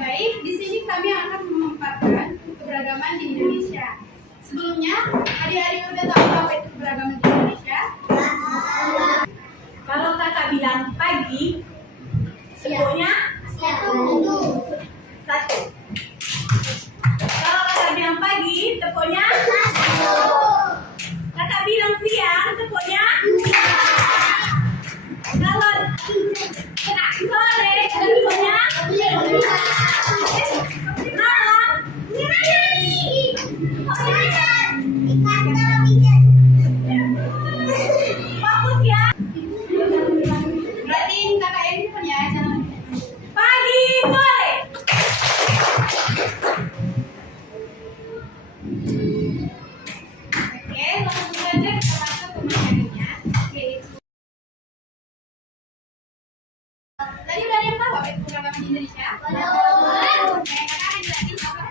baik. Di sini kami akan memaparkan keberagaman di Indonesia. Sebelumnya, adik-adik udah tahu apa itu keberagaman di Indonesia? Kalau kakak bilang pagi, sebutnya satu. Kalau kakak bilang pagi, tepuknya kakak bilang siang, tepuknya kalau sore, tepuknya malam. Fokus ya. Berarti kakak ini punya jangan. Pagi, sore. Oke, langsung saja kita masuk ke materinya, yaitu tadi udah ada yang tahu apa itu keberagaman di Indonesia? Oke, kakak akan jelasin apa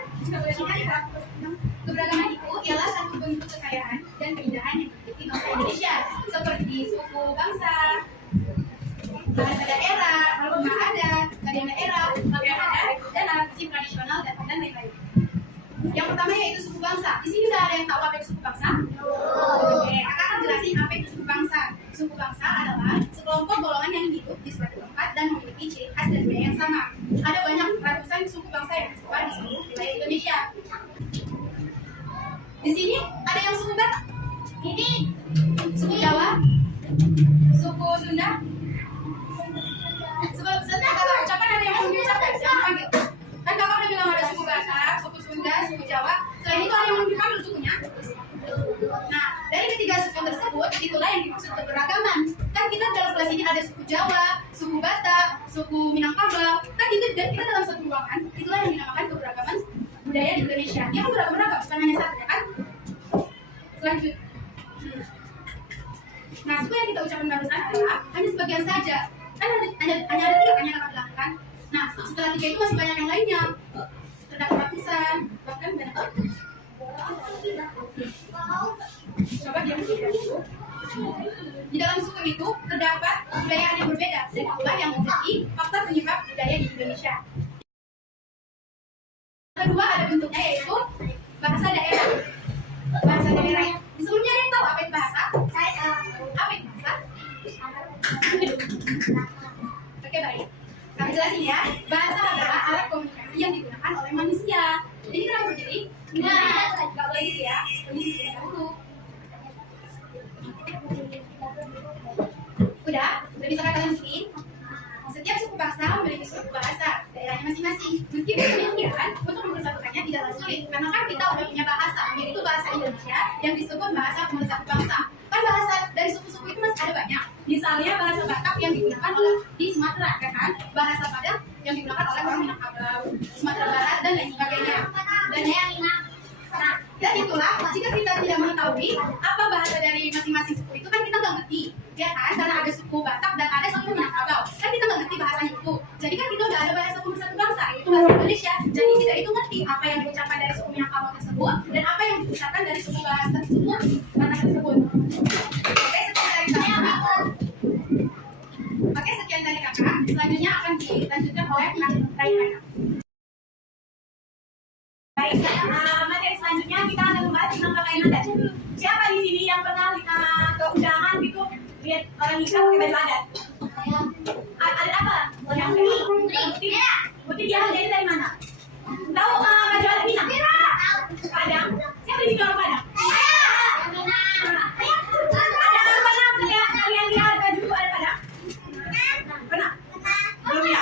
keberagaman itu ialah satu bentuk kekayaan dan keindahan yang dimiliki bangsa Indonesia, seperti suku bangsa, bahasa daerah, rumah adat, tarian daerah, pakaian adat, dan arti tradisional dan lain-lain. Yang pertama yaitu suku bangsa. Di sini udah ada yang tahu apa itu suku bangsa? Oke, kakak akan jelasin apa itu suku bangsa. Suku bangsa adalah sekelompok golongan yang hidup di suatu tempat dan memiliki ciri khas dan budaya yang sama. Ada banyak ratusan suku bangsa yang tersebar di seluruh wilayah Indonesia. Di sini ada yang suku Batak. Ini suku Jawa, suku Sunda. Sebenarnya kakak ucapkan ada yang mau diucapkan, yang dipanggil. Kan kakak udah bilang ada suku Batak, suku Sunda, suku Jawa. Selain itu ada yang mau dipanggil sukunya. Nah, dari ketiga suku tersebut, itulah yang dimaksud keberagaman. Kan kita dalam kelas ini ada suku Jawa, suku Batak, suku Minangkabau. Kan itu kita dalam satu ruangan. Itulah yang dinamakan keberagaman budaya di Indonesia. Dia kan beragam-ragam, bukan hanya satu, ya kan? Selanjutnya. Nah, suku yang kita ucapkan barusan adalah hanya sebagian saja. Kan hanya ada tiga kan yang kakak bilang kan. Nah, setelah tiga itu masih banyak yang lainnya. Terdapat ratusan, bahkan banyak. Coba diam dulu. Di dalam suku itu terdapat budaya yang berbeda dan itulah yang menjadi faktor penyebab budaya di Indonesia. Kedua ada bentuknya yaitu bahasa daerah. Bahasa daerah. Di sebelumnya ada yang tahu apa itu bahasa? Apa itu bahasa? Oke, baik. Kami jelasin ya. Bahasa adalah alat komunikasi yang digunakan oleh manusia. Jadi kenapa berdiri? Enggak boleh gitu ya. Permisi dulu. Udah bisa kalian bikin? Setiap suku bangsa memiliki suku bahasa daerahnya masing-masing. Meskipun demikian, untuk mempersatukannya tidaklah sulit. Karena kan kita udah punya bahasa, yaitu bahasa Indonesia yang disebut bahasa pemersatu bangsa. Kan bahasa dari suku-suku itu masih ada banyak. Misalnya bahasa Batak yang digunakan oleh di Sumatera, kan? Bahasa Padang yang digunakan oleh orang Minangkabau, Sumatera Barat dan lain sebagainya. Dan itulah jika kita tidak mengetahui apa bahasa dari masing-masing suku itu kan kita nggak ngerti, ya kan? Karena ada suku Batak dan ada suku Minangkabau, kan kita nggak ngerti bahasanya itu. Jadi kan kita udah ada bahasa pemersatu bangsa, yaitu bahasa Indonesia. Jadi kita itu ngerti apa yang diucapkan dari suku Minangkabau tersebut dan apa yang diucapkan dari suku bahasa tersebut, Batak tersebut. Oke, sekian dari kakak. Oke, sekian dari kakak. Selanjutnya akan dilanjutkan oleh Raihana. Baik, materi selanjutnya kita akan membahas tentang pakaian adat. Siapa di sini yang pernah ke undangan gitu lihat orang nikah pakai baju adat? Adat apa? Yang putih dia dari mana? Tahu baju adat Minang? Padang. Siapa di sini orang Padang? Ada pernah kalian lihat baju adat Padang? Pernah? Belum ya?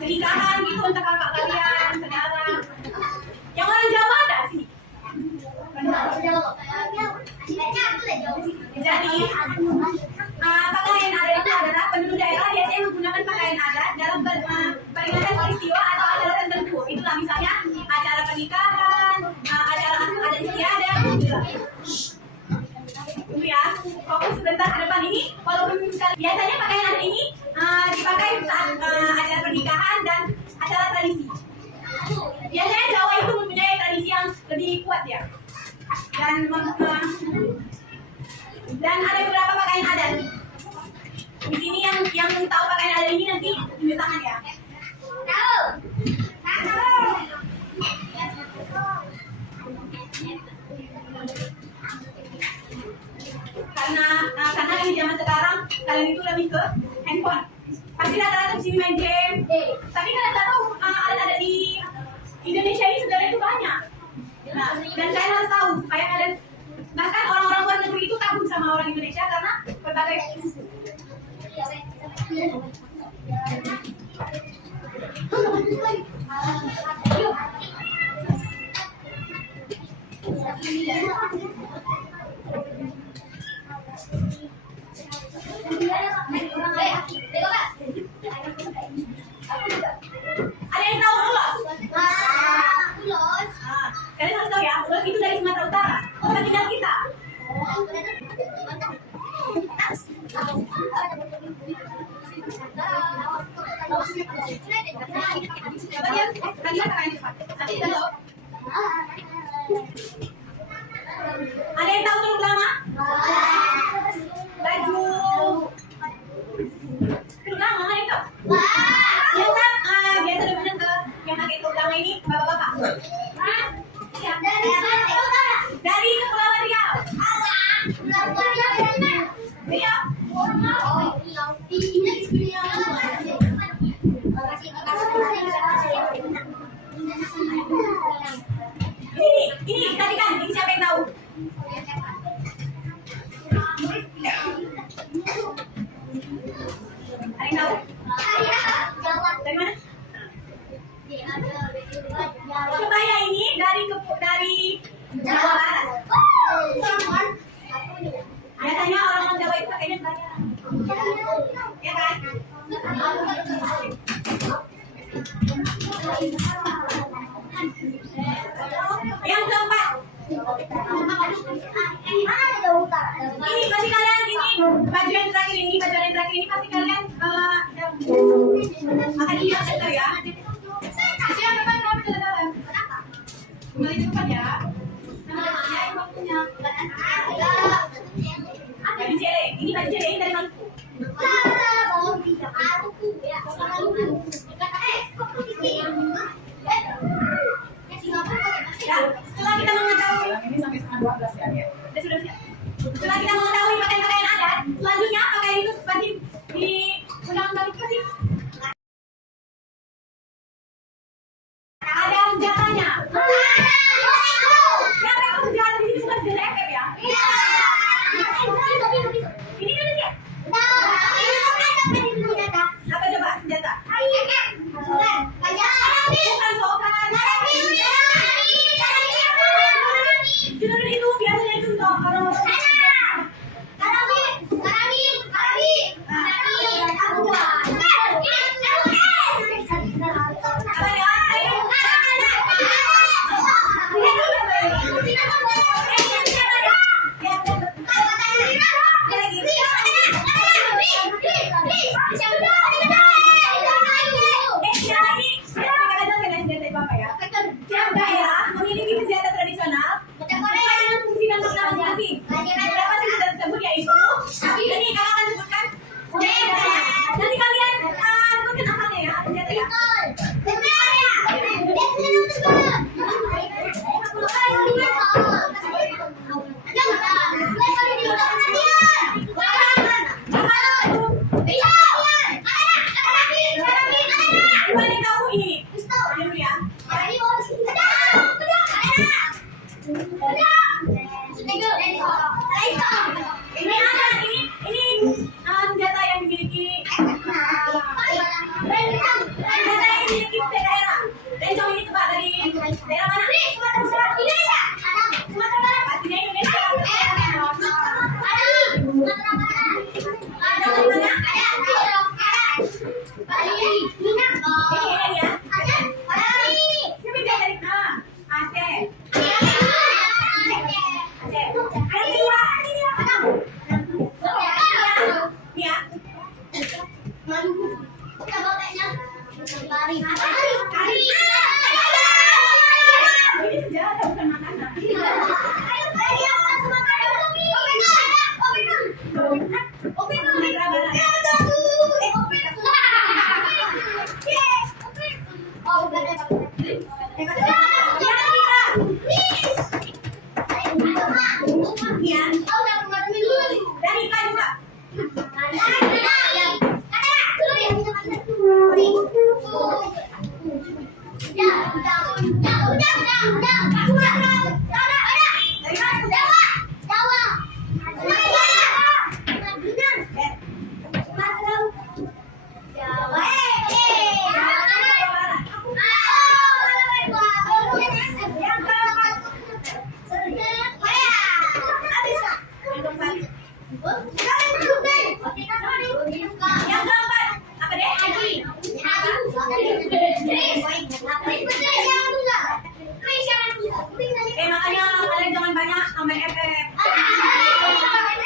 Pernikahan gitu untuk kakak kalian, saudara. Yang orang Jawa ada sih. Jadi pakaian adat itu adalah penduduk daerah biasanya menggunakan pakaian adat dalam peringatan peristiwa atau acara tertentu. Itulah misalnya acara pernikahan, acara adat istiadat. Tunggu ya, fokus sebentar ke depan ini. Walaupun biasanya pakaian adat ini dipakai saat acara pernikahan dan acara tradisi. Biasanya Jawa itu mempunyai tradisi yang lebih kuat ya. Dan ada beberapa pakaian adat. Di sini yang tahu pakaian adat ini nanti tunjuk tangan ya. Tahu. kalian itu lebih ke handphone. Pasti rata-rata di sini main game. Tapi kalian nggak tahu ada di Indonesia ini sebenarnya itu banyak. Nah, dan kalian harus tahu supaya kalian, bahkan orang-orang luar negeri itu takut sama orang Indonesia karena berbagai ada yang tahu ulos? Kalian harus tahu ya, ulos itu dari Sumatera Utara. Tempat tinggal kita. Ada yang tahu teluk lama? Baju teluk lama mana itu? Biasa demennya ke yang pakai teluk lama ini bapak-bapak. Dari Kepulauan Riau. Riau. Ini tadi kan, ini siapa yang tahu? Ada yang tahu? Dari mana? Kebaya ini dari Jawa Barat. Biasanya orang Jawa itu pakainya kebaya. Ya kan? Yang keempat. Ini pasti kalian baju yang terakhir ini pasti kalian akan lihat ya. Siapa depan jalan? Kembali ke depan ya. Baju cere, ini baju cere ini dari Maluku. Ya, setelah kita mengetahui ini sampai setengah 12 ya. Sudah siap. Setelah kita mengetahui pakaian-pakaian adat, selanjutnya pakaian itu pasti di undang-undang itu pasti ada senjatanya. Siapa yang senjata di sini bukan senjata FF ya? Ini kan dia. Apa coba senjata? Bukan sokan. Judul itu biasanya itu untuk kalau Tiap daerah memiliki senjata tradisional sesuai dengan fungsi dan makna masing-masing. Beberapa senjata tersebut yaitu, ini kakak akan sebutkan. Nanti kalian sebutkan asalnya ya, senjata ya. Bukan yang tahu ini. Dulu ya. Ini senjata yang dimiliki daerah. Rencong ini coba dari daerah mana? Indonesia. Sumatera Barat. Pastinya Indonesia. Ada di mana? Ini ya. Siapa yang dari Aceh. Ini senjata bukan makanan. Dari Pak juga. Makanya kalian jangan banyak main FF. Ada masa main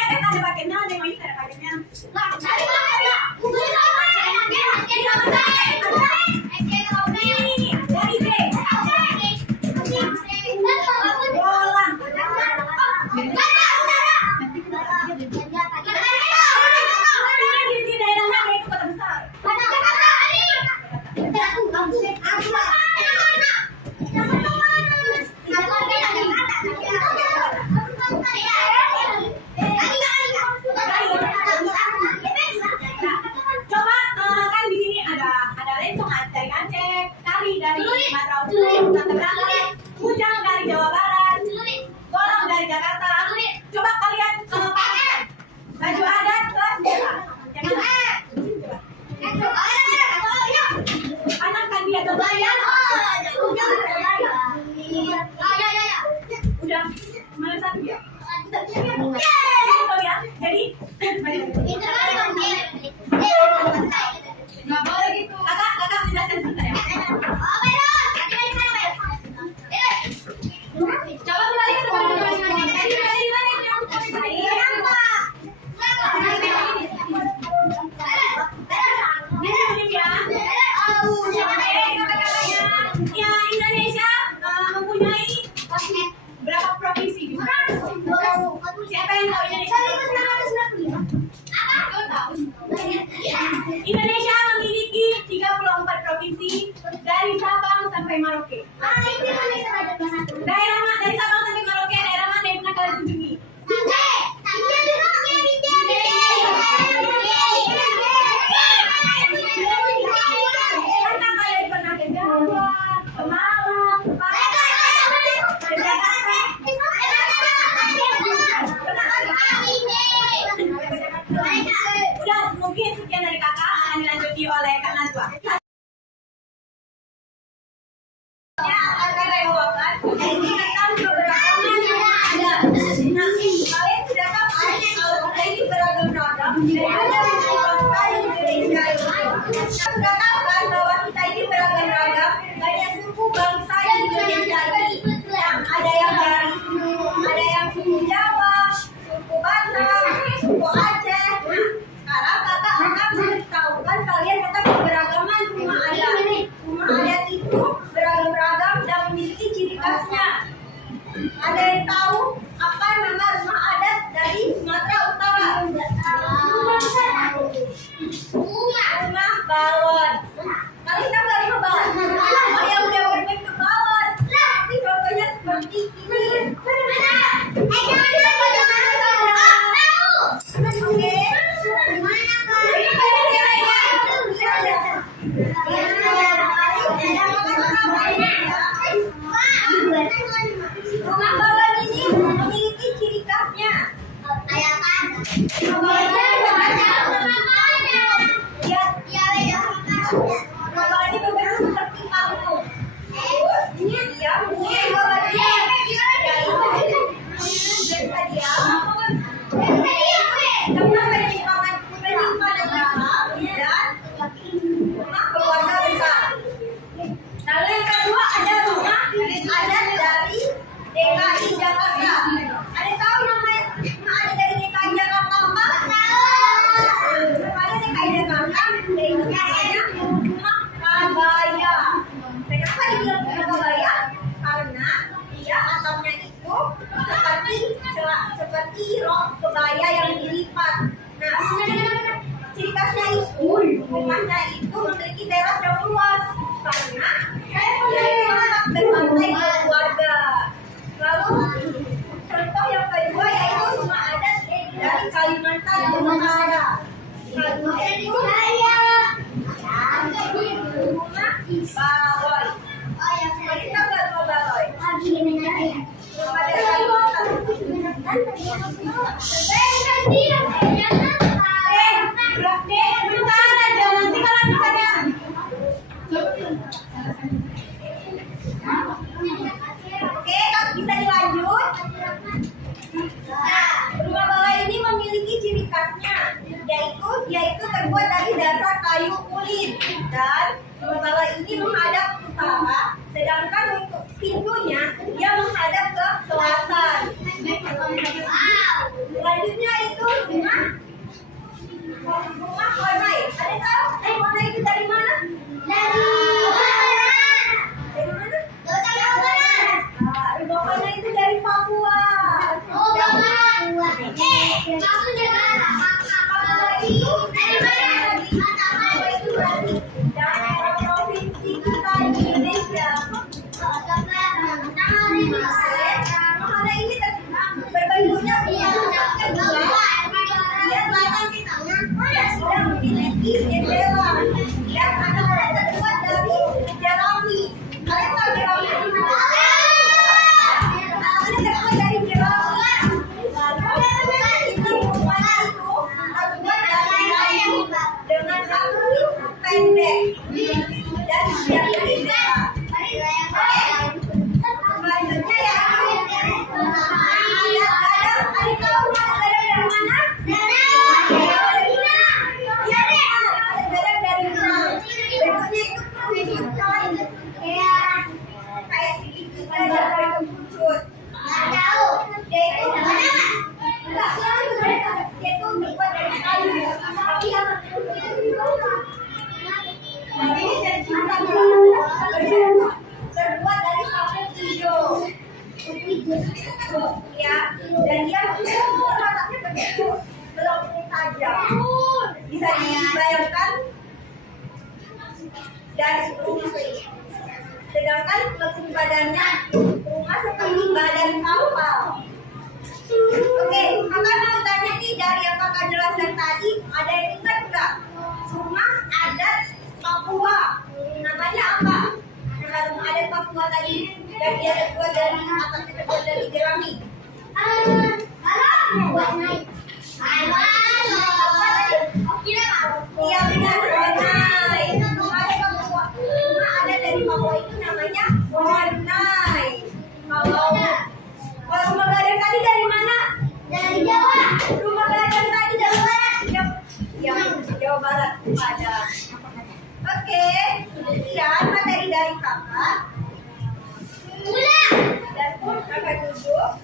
FF ada paketnya, ada yang ini ada paketnya. Ujang dari Jawa Barat, Golong dari Jakarta. Coba kalian pakai baju adat kelas berapa? Anak kan dia coba ya. Udah mana satu ya? Ya. Jadi nggak boleh gitu. Kakak menjelaskan sebentar ya. Coba kembali ke tempat masing-masing. Tadi di mana itu? Ya, Indonesia mempunyai berapa provinsi? Siapa yang tahu Indonesia? Indonesia memiliki 34 provinsi dari Sabang sampai Merauke. Daerah mana dari Sabang sampai Merauke, daerah mana yang pernah kalian kunjungi? Karena kalian pernah ke Jawa, ke Malang, ke Padang, ke Jakarta. Udah, mungkin sekian dari kakak akan dilanjuti oleh Kak Najwa. Sudah tahu kan bahwa kita ini beragam-ragam, banyak suku bangsa di Indonesia ini. Ada yang dari suku Jawa, suku Batak, suku Aceh. Sekarang kakak akan memberitahukan kalian tentang keberagaman rumah adat. Rumah adat itu beragam-ragam dan memiliki ciri khasnya. Ada yang tahu apa nama rumah adat dari Sumatera Utara? Rumah balon. Kalian tahu nggak rumah balon? Oh, yang udah berbentuk balon. Tapi contohnya seperti ini. Rumah balon ini memiliki ciri khasnya. Rumah balon ini berbentuk seperti panggung. Ini dia punya dua bagian. Rumah keluarga besar. Lalu yang kedua ada rumah adat dari DKI Jakarta. Ada tahu nama adat dari DKI Jakarta apa? Ada DKI Jakarta, namanya rumah Kabaya. Kenapa dibilang rumah Kabaya? Karena dia atapnya itu seperti rok kebaya yang dilipat. Nah, ciri khasnya itu rumahnya itu memiliki teras yang luas karena dia bersantai keluarga. Lalu contoh yang kedua yaitu rumah adat dari Kalimantan Utara. bangsanya. Oke, bisa dilanjut. Nah, rumah bawah ini memiliki ciri khasnya, yaitu dia itu terbuat dari dasar kayu kulit dan rumah bawah ini menghadap ke utara, sedangkan untuk pintunya dia menghadap ke selatan. Selanjutnya itu rumah Konai. Ada tahu Konai itu dari mana? Dari mana? Rumah Konai itu dari Papua. Daerah provinsi kita di Indonesia. Makanya ini berbentuknya kedua. Dia sudah memiliki jendela dan atapnya terbuat dari jerami. Kalian tahu jerami? Atapnya terbuat dari jerami. Ini rumahnya itu terbuat dari kayu dengan satu pintu pendek dan siap jendela. Selanjutnya ya, ada tahu dari mana? Terbuat dari sapu hijau. Ya, dan dia matanya berbentuk melengkung tajam. Bisa dibayangkan dari rumah ini. Sedangkan lekuk badannya rumah seperti badan kapal. Oke, kakak mau tanya nih dari yang kakak jelaskan tadi, ada yang ingat nggak? Rumah adat Papua, namanya apa? Nah, rumah adat Papua tadi dan dia terbuat dari atasnya terbuat dari jerami. Iya benar, Bonai. Rumah adat dari Papua itu namanya Bonai. Kalau rumah gadang tadi dari mana? Dari Jawa. Rumah gadang tadi dari mana? Jawa Barat. Padang. Oke, kemudian materi dari kakak. Dan kakak duduk.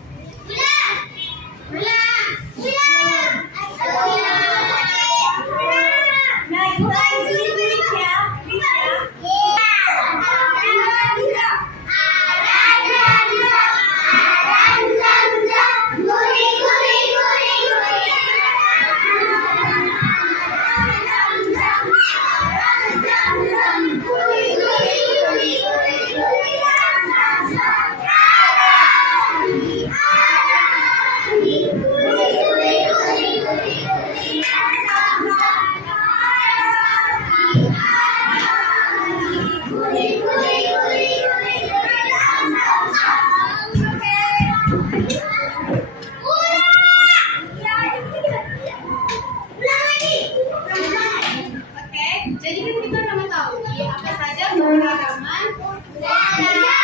Nah, ibu lain please ya. Jadi kan kita udah mengetahui apa saja keberagaman budaya.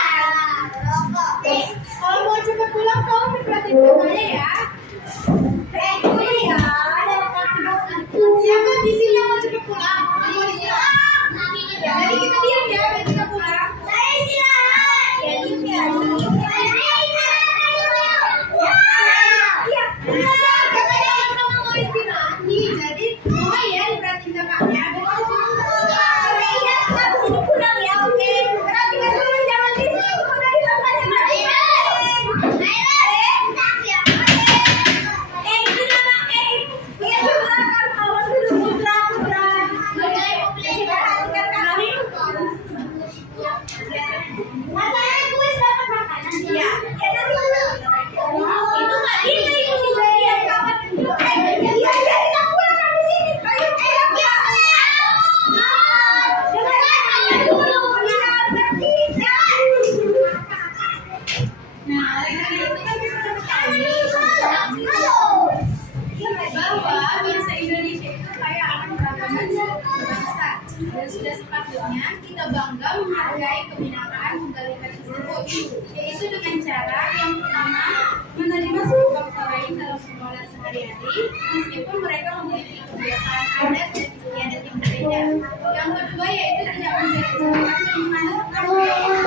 Kalau mau cepet pulang, kamu perhatiin katanya ya. Siapa di sini yang mau cepet pulang? Mau istirahat? Jadi kita diam ya, biar kita pulang. Saya istirahat. Katanya sama mau istirahat nih, jadi mulai ya diperhatiin kakaknya. Pulang ya, oke. Perhatikan dulu, jangan di sini. Udah di tempatnya masing-masing. Dan sudah sepatutnya kita bangga menghargai kebinakaan Mandalika tersebut, yaitu dengan cara yang pertama menerima suku bangsa lain dalam pergaulan sehari-hari, meskipun mereka memiliki kebiasaan adat dan istiadat yang berbeda. Yang kedua yaitu tidak menjadi catatan bagaimana tentang budaya